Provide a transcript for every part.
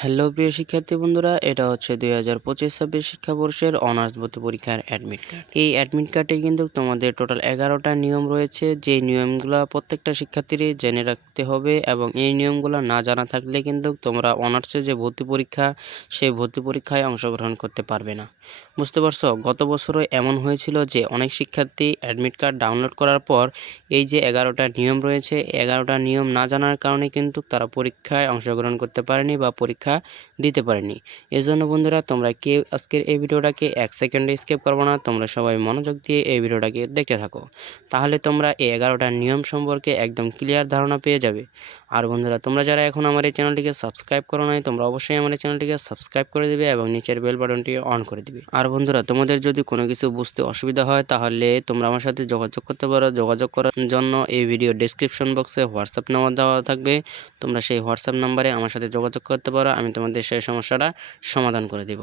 Hello প্রিয় শিক্ষার্থী বন্ধুরা, এটা হচ্ছে 2025-26 শিক্ষাবর্ষের অনার্স ভর্তি পরীক্ষার অ্যাডমিট কার্ড। এই অ্যাডমিট কার্ডে কিন্তু তোমাদের টোটাল 11টা নিয়ম রয়েছে, যে নিয়মগুলো প্রত্যেকটা শিক্ষার্থীরই জেনে রাখতে হবে এবং এই নিয়মগুলো না জানা থাকলে কিন্তু তোমরা অনার্সের যে ভর্তি পরীক্ষা সেই ভর্তি পরীক্ষায় অংশগ্রহণ করতে পারবে না। বুঝতে পারছো? গত বছরও এমন হয়েছিল যে অনেক শিক্ষার্থী অ্যাডমিট কার্ড ডাউনলোড করার পর এই যে 11টা নিয়ম রয়েছে, 11টা নিয়ম না জানার কারণে কিন্তু তারা পরীক্ষায় অংশগ্রহণ করতে পারেনি বা পরীক্ষা দিতে পারেনি। এজন্য বন্ধুরা, তোমরা কেউ আজকের এই ভিডিওটাকে 1 সেকেন্ডে স্কিপ করবো না, তোমরা সবাই মনোযোগ দিয়ে এই ভিডিওটাকে দেখতে থাকো। তাহলে তোমরা এই 11টা নিয়ম সম্পর্কে একদম ক্লিয়ার ধারণা পেয়ে যাবে। আর বন্ধুরা, তোমরা যারা এখন আমার এই চ্যানেলটিকে সাবস্ক্রাইব করো নাই, তোমরা অবশ্যই আমার এই চ্যানেলটিকে সাবস্ক্রাইব করে দিবে এবং নিচের বেল বাটনটি অন করে দিবে। আর বন্ধুরা, তোমাদের যদি কোনো কিছু বুঝতে অসুবিধা হয় তাহলে তোমরা আমার সাথে যোগাযোগ করতে পারো। যোগাযোগ করার জন্য এই ভিডিও ডেসক্রিপশন বক্সে হোয়াটসঅ্যাপ নাম্বার দেওয়া থাকবে। তোমরা সেই হোয়াটসঅ্যাপ নাম্বারে আমার সাথে যোগাযোগ করতে পারো, আমি তোমাদের সেই সমস্যাটা সমাধান করে দেব।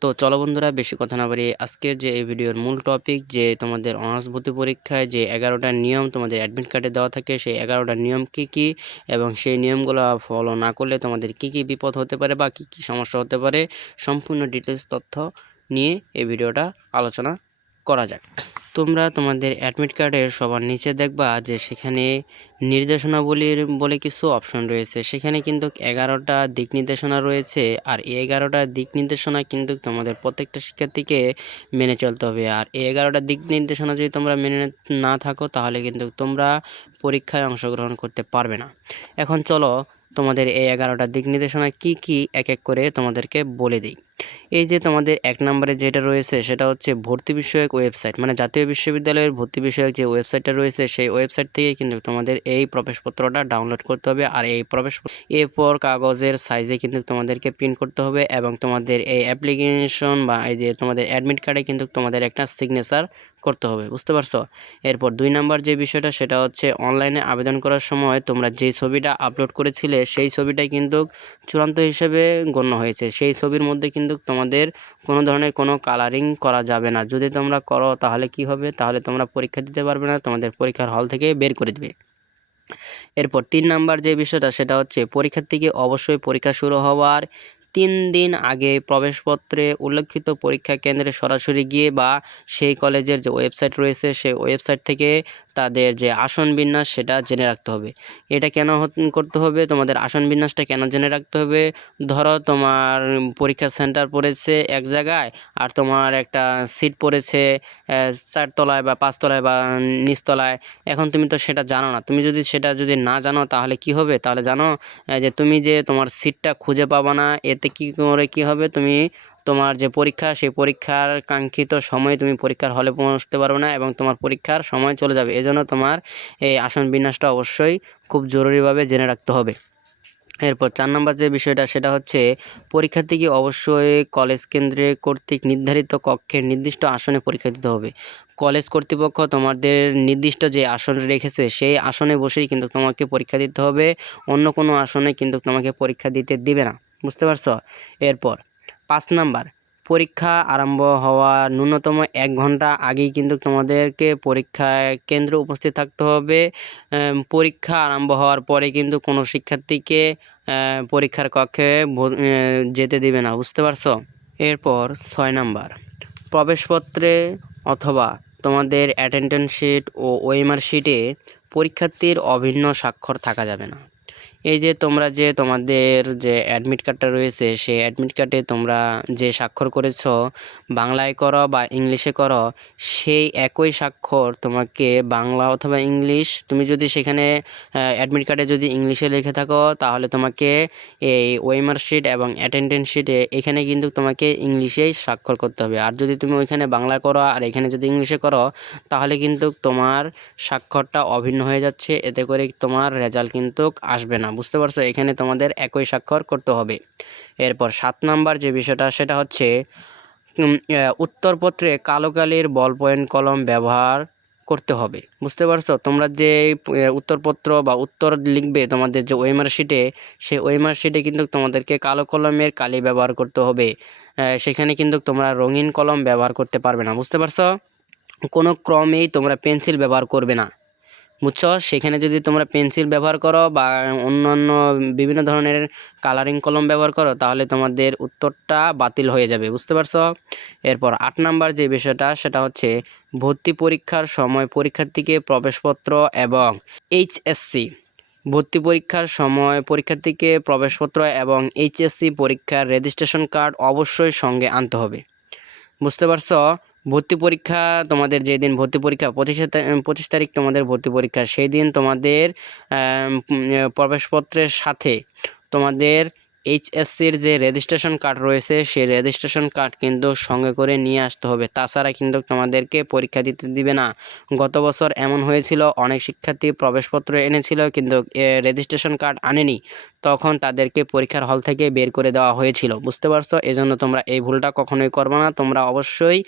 তো চলো বন্ধুরা, বেশি কথা না বাড়িয়ে আজকের যে এই ভিডিওর মূল টপিক, যে তোমাদের অনার্স ভর্তি পরীক্ষায় যে 11টা নিয়ম তোমাদের অ্যাডমিট কার্ডে দেওয়া থাকে, সেই 11টা নিয়ম কি কি এবং সেই নিয়মগুলো ফলো না করলে তোমাদের কি কি বিপদ হতে পারে বা কি কি সমস্যা হতে পারে, সম্পূর্ণ ডিটেলস তথ্য নিয়ে এই ভিডিওটা আলোচনা করা যাক। তোমরা তোমাদের অ্যাডমিট কার্ডের সবার নিচে দেখবা যে সেখানে নির্দেশনাবলীর বলে কিছু অপশন রয়েছে। সেখানে কিন্তু 11টা দিক নির্দেশনা রয়েছে, আর এই 11টা দিক নির্দেশনা কিন্তু তোমাদের প্রত্যেকটা শিক্ষার্থীকে মেনে চলতে হবে। আর এই 11টা দিক নির্দেশনা যদি তোমরা মেনে না থাকো তাহলে কিন্তু তোমরা পরীক্ষায় অংশগ্রহণ করতে পারবে না। এখন চলো তোমাদের এই 11টা দিক নির্দেশনা কি কি এক এক করে তোমাদেরকে বলে দিই। এই যে তোমাদের 1 নম্বরে যেটা রয়েছে সেটা হচ্ছে ভর্তি বিষয়ক ওয়েবসাইট, মানে জাতীয় বিশ্ববিদ্যালয়ের ভর্তি বিষয়ক যে ওয়েবসাইটটা রয়েছে সেই ওয়েবসাইট থেকে কিন্তু তোমাদের এই প্রবেশপত্রটা ডাউনলোড করতে হবে। আর এই A4 কাগজের সাইজে কিন্তু তোমাদেরকে প্রিন্ট করতে হবে এবং তোমাদের এই অ্যাপ্লিকেশন বা এই যে তোমাদের অ্যাডমিট কার্ডে কিন্তু তোমাদের একটা সিগনেচার করতে হবে। বুঝতে পারছো? এরপর 2 নাম্বার যে বিষয়টা সেটা হচ্ছে অনলাইনে আবেদন করার সময় তোমরা যে ছবিটা আপলোড করেছিলে সেই ছবিটাই কিন্তু চূড়ান্ত হিসেবে গণ্য হয়েছে। সেই ছবির মধ্যে কিন্তু তোমাদের কোনো ধরনের কোনো কালারিং করা যাবে না। যদি তোমরা করো তাহলে কি হবে? তাহলে তোমরা পরীক্ষা দিতে পারবে না, তোমাদের পরীক্ষার হল থেকে বের করে দিবে। এরপর 3 নাম্বার যে বিষয়টা সেটা হচ্ছে পরীক্ষার্থীকে অবশ্যই পরীক্ষা শুরু হওয়ার 3 দিন আগে প্রবেশপত্রে উল্লেখিত পরীক্ষা কেন্দ্রে সরাসরি গিয়ে বা সেই কলেজের যে ওয়েবসাইট রয়েছে সেই ওয়েবসাইট থেকে তাদের যে আসন বিন্যাস সেটা জেনে রাখতে হবে। এটা কেন করতে হবে? তোমাদের আসন বিন্যাসটা কেন জেনে রাখতে হবে? ধরো তোমার পরীক্ষা সেন্টার পড়েছে এক জায়গায় আর তোমার একটা সিট পড়েছে 4 তলায় বা 5 তলায় বা নিচতলায়। এখন তুমি তো সেটা জানো না। তুমি যদি সেটা না জানো তাহলে কি হবে? তাহলে জানো যে তুমি যে তোমার সিটটা খুঁজে পাবা না। এতে কি করে কি হবে? তুমি তোমার যে পরীক্ষা সেই পরীক্ষার কাঙ্ক্ষিত সময়ে তুমি পরীক্ষার হলে পৌঁছতে পারবে না এবং তোমার পরীক্ষার সময় চলে যাবে। এজন্য তোমার এই আসন বিন্যাসটা অবশ্যই খুব জরুরিভাবে জেনে রাখতে হবে। এরপর 4 নাম্বার যে বিষয়টা সেটা হচ্ছে পরীক্ষার্থীকে অবশ্যই কলেজ কেন্দ্রে কর্তৃক নির্ধারিত কক্ষের নির্দিষ্ট আসনে পরীক্ষা দিতে হবে। কলেজ কর্তৃপক্ষ তোমাদের নির্দিষ্ট যে আসন রেখেছে সেই আসনে বসেই কিন্তু তোমাকে পরীক্ষা দিতে হবে। অন্য কোনো আসনে কিন্তু তোমাকে পরীক্ষা দিতে দিবে না। বুঝতে পারছো? এরপর 5 নাম্বার, পরীক্ষা আরম্ভ হওয়ার ন্যূনতম 1 ঘন্টা আগেই কিন্তু তোমাদেরকে পরীক্ষা কেন্দ্রে উপস্থিত থাকতে হবে। পরীক্ষা আরম্ভ হওয়ার পরে কিন্তু কোনো শিক্ষার্থীকে পরীক্ষার কক্ষে যেতে দিবে না। বুঝতে পারছো? এরপর 6 নাম্বার, প্রবেশপত্রে অথবা তোমাদের অ্যাটেন্ডেন্স শিট ও ওএমআর শিটে পরীক্ষার্থীর অভিন্ন স্বাক্ষর থাকা যাবে না। এই যে তোমরা যে তোমাদের যে অ্যাডমিট কার্ডটা রয়েছে সেই অ্যাডমিট কার্ডে তোমরা যে স্বাক্ষর করেছো, বাংলায় করো বা ইংলিশে করো, সেই একই স্বাক্ষর তোমাকে বাংলা অথবা ইংলিশ, তুমি যদি সেখানে অ্যাডমিট কার্ডে যদি ইংলিশে লিখে থাকো তাহলে তোমাকে এই ওএমআর শিট এবং অ্যাটেন্ডেন্স শিটে এখানে কিন্তু তোমাকে ইংলিশেই স্বাক্ষর করতে হবে। আর যদি তুমি ওইখানে বাংলা করো আর এখানে যদি ইংলিশে করো তাহলে কিন্তু তোমার স্বাক্ষরটা অভিন্ন হয়ে যাচ্ছে, এতে করে তোমার রেজাল্ট কিন্তু আসবে না। বুঝতে পারছো? এখানে তোমাদের একই স্বাক্ষর করতে হবে। এরপর 7 নাম্বার যে বিষয়টা সেটা হচ্ছে উত্তরপত্রে কালো কালির বল পয়েন্ট কলম ব্যবহার করতে হবে। বুঝতে পারছো? তোমরা যে উত্তরপত্র বা উত্তর লিখবে তোমাদের যে ওএমআর শিটে, সেই ওএমআর শিটে কিন্তু তোমাদেরকে কালো কলমের কালি ব্যবহার করতে হবে। সেখানে কিন্তু তোমরা রঙিন কলম ব্যবহার করতে পারবে না। বুঝতে পারছো? কোনো ক্রমেই তোমরা পেন্সিল ব্যবহার করবে না। বুঝছো? সেখানে যদি তোমরা পেন্সিল ব্যবহার করো বা অন্যান্য বিভিন্ন ধরনের কালারিং কলম ব্যবহার করো তাহলে তোমাদের উত্তরটা বাতিল হয়ে যাবে। বুঝতে পারছো? এরপর 8 নাম্বার যে বিষয়টা সেটা হচ্ছে ভর্তি পরীক্ষার সময় পরীক্ষার্থীকে প্রবেশপত্র এবং এইচএসসি ভর্তি পরীক্ষার সময় পরীক্ষার্থীকে প্রবেশপত্র এবং এইচএসসি পরীক্ষার রেজিস্ট্রেশন কার্ড অবশ্যই সঙ্গে আনতে হবে। বুঝতে পারছো? ভর্তি পরীক্ষা তোমাদের যেদিন ভর্তি পরীক্ষা 25 তারিখ তোমাদের ভর্তি পরীক্ষা, সেই দিন তোমাদের প্রবেশপত্রের সাথে তোমাদের এইচএসসির যে রেজিস্ট্রেশন কার্ড রয়েছে সেই রেজিস্ট্রেশন কার্ড কিন্তু সঙ্গে করে নিয়ে আসতে হবে, তাছাড়া কিন্তু তোমাদেরকে পরীক্ষা দিতে দিবে না। গত বছর এমন হয়েছিল, অনেক শিক্ষার্থী প্রবেশপত্র এনেছিল কিন্তু রেজিস্ট্রেশন কার্ড আনেনি, তখন তাদেরকে পরীক্ষার হল থেকে বের করে দেওয়া হয়েছিল। বুঝতে পারছো? এজন্য তোমরা এই ভুলটা কখনোই করবে না। তোমরা অবশ্যই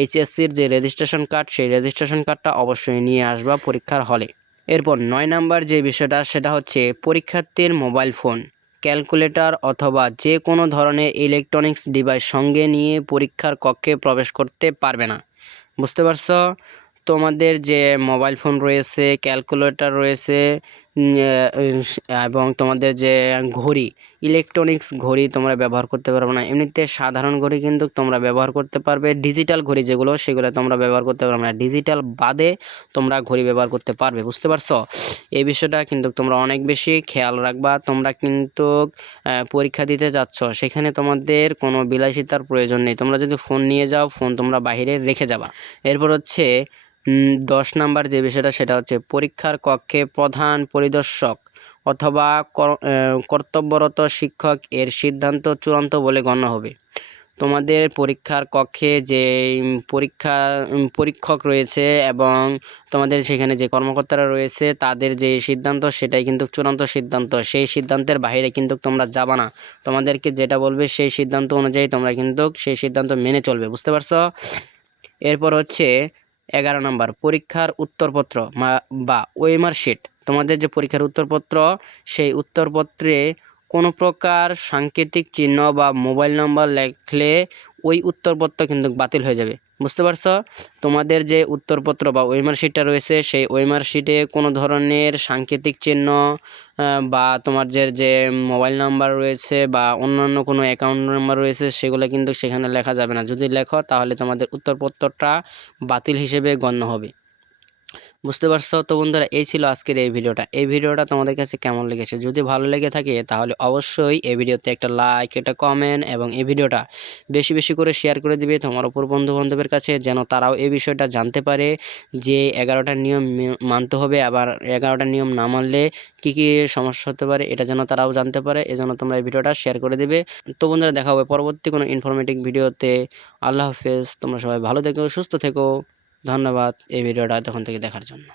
এইচএসসির যে রেজিস্ট্রেশন কার্ড সেই রেজিস্ট্রেশন কার্ডটা অবশ্যই নিয়ে আসবা পরীক্ষার হলে। এরপর 9 নাম্বার যে বিষয়টা সেটা হচ্ছে পরীক্ষার্থীর মোবাইল ফোন, ক্যালকুলেটর অথবা যে কোনো ধরনের ইলেকট্রনিক্স ডিভাইস সঙ্গে নিয়ে পরীক্ষার কক্ষে প্রবেশ করতে পারবে না। বুঝতে পারছো? তোমাদের যে মোবাইল ফোন রয়েছে, ক্যালকুলেটর রয়েছে এবং তোমাদের যে ঘড়ি, ইলেকট্রনিক্স ঘড়ি তোমরা ব্যবহার করতে পারবে না। এমনিতে সাধারণ ঘড়ি কিন্তু তোমরা ব্যবহার করতে পারবে, ডিজিটাল ঘড়ি যেগুলো সেগুলো তোমরা ব্যবহার করতে পারবে না। ডিজিটাল বাদে তোমরা ঘড়ি ব্যবহার করতে পারবে। বুঝতে পারছো? এই বিষয়টা কিন্তু তোমরা অনেক বেশি খেয়াল রাখবা। তোমরা কিন্তু পরীক্ষা দিতে যাচ্ছ, সেখানে তোমাদের কোনো বিলাসিতার প্রয়োজন নেই। তোমরা যদি ফোন নিয়ে যাও, ফোন তোমরা বাইরে রেখে যাবা। এরপর হচ্ছে 10 নাম্বার যে বিষয়টা সেটা হচ্ছে পরীক্ষার কক্ষে প্রধান পরিদর্শক অথবা কর্তব্যরত শিক্ষক এর সিদ্ধান্ত চূড়ান্ত বলে গণ্য হবে। তোমাদের পরীক্ষার কক্ষে যে পরীক্ষক রয়েছে এবং তোমাদের সেখানে যে কর্মকর্তারা রয়েছে তাদের যে সিদ্ধান্ত সেটাই কিন্তু চূড়ান্ত সিদ্ধান্ত। সেই সিদ্ধান্তের বাইরে কিন্তু তোমরা যাবা না। তোমাদেরকে যেটা বলবে সেই সিদ্ধান্ত অনুযায়ী তোমরা কিন্তু সেই সিদ্ধান্ত মেনে চলবে। বুঝতে পারছো? এরপর হচ্ছে 11 নাম্বার পরীক্ষার উত্তরপত্র বা ওএমআর শিট। তোমাদের যে পরীক্ষার উত্তরপত্র সেই উত্তরপত্রে কোনো প্রকার সাংকেতিক চিহ্ন বা মোবাইল নম্বর লেখলে ওই উত্তরপত্র কিন্তু বাতিল হয়ে যাবে। বুঝতে পারছো? তোমাদের যে উত্তরপত্র বা ওএমআর শিটটা রয়েছে সেই ওএমআর শিটে কোনো ধরনের সাংকেতিক চিহ্ন বা তোমার যে মোবাইল নাম্বার রয়েছে বা অন্যান্য কোনো অ্যাকাউন্ট নাম্বার রয়েছে সেগুলো কিন্তু সেখানে লেখা যাবে না। যদি লেখো তাহলে তোমাদের উত্তরপত্রটা বাতিল হিসেবে গণ্য হবে। বুঝতে পারছো? তো বন্ধুরা, এই ছিল আজকের এই ভিডিওটা। এই ভিডিওটা তোমাদের কাছে কেমন লেগেছে? যদি ভালো লেগে থাকে তাহলে অবশ্যই এই ভিডিওতে একটা লাইক, একটা কমেন্ট এবং এই ভিডিওটা বেশি বেশি করে শেয়ার করে দিবে তোমার অপর বন্ধু বান্ধবের কাছে, যেন তারাও এই বিষয়টা জানতে পারে যে 11টা নিয়ম মানতে হবে, আবার 11টা নিয়ম না মানলে কি কি সমস্যা হতে পারে এটা যেন তারাও জানতে পারে। এজন্য তোমরা এই ভিডিওটা শেয়ার করে দিবে। তো বন্ধুরা, দেখা হবে পরবর্তী কোনো ইনফরমেটিভ ভিডিওতে। আল্লাহ হাফেজ। তোমরা সবাই ভালো থেকো, সুস্থ থেকো। ধন্যবাদ এই ভিডিওটা তখন থেকে দেখার জন্য।